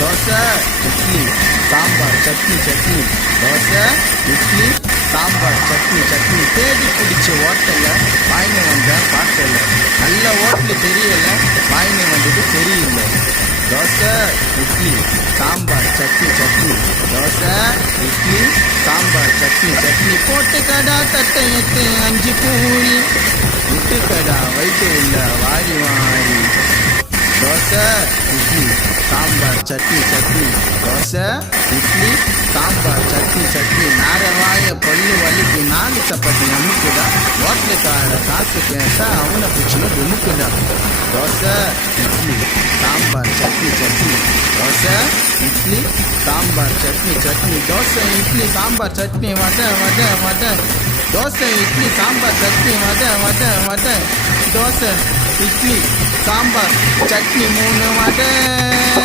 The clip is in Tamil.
தோசை இட்லி சாம்பார் சட்னி சட்னி தோசை இட்லி சாம்பார் சட்னி சட்னி தேடி பிடிச்ச ஹோட்டலில் வாங்கி வந்த பாட்டல நல்ல ஹோட்டல் தெரியலை வாங்கி வந்தது சரியில்லை தோசை இட்லி சாம்பார் சட்னி சட்னி தோசை இட்லி சாம்பார் சட்னி சட்னி போட்டு கடா தட்டை எட்டு 5 பூரி விட்டு கடா வயிற்று உள்ள வாரி வாரி தோசை இட்லி சாம்பார் சட்னி சட்னி தோசை இட்லி சாம்பார் சட்னி சட்னி நாரவாய பல்லு வலிக்கு 4 சப்பாத்தி அமுக்குதா ஹோட்டலுக்கார காசு கேட்டா அவனை பிடிச்சின்னு துணுக்குதா தோசை இட்லி சாம்பார் சட்னி சட்னி தோசை இட்லி சாம்பார் சட்னி சட்னி தோசை இட்லி சாம்பார் சட்னி வட தோசை இட்லி சாம்பார் சட்னி வட தோசை இட்லி சாம்பார் சட்னி 3 வடை